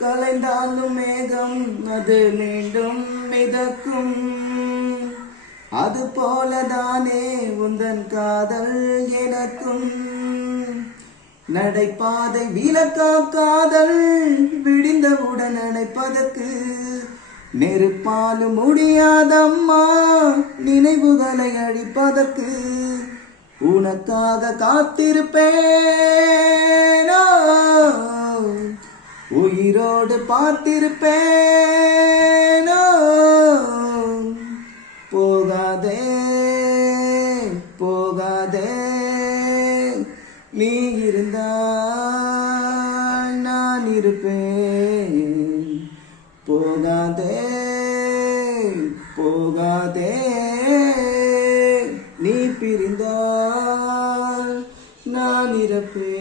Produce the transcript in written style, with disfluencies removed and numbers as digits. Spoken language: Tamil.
கலைந்தாலும் மேகம் அது மீண்டும் மிதக்கும். அது போலதானே உந்தன் காதல் எனக்கும். நடைபாதை விலக்கா காதல் விடிந்தவுடன் அணைப்பதற்கு. நெருப்பாலும் முடியாதம்மா நினைவுகளை அழிப்பதற்கு. உனக்காக காத்திருப்பேனோ, உயிரோடு பார்த்திருப்பேனோ. போகாதே போகாதே, நீ இருந்தால் நான் இருப்பேன். போகாதே போகாதே, நீ பிரிந்தால் நான் இருப்பேன்.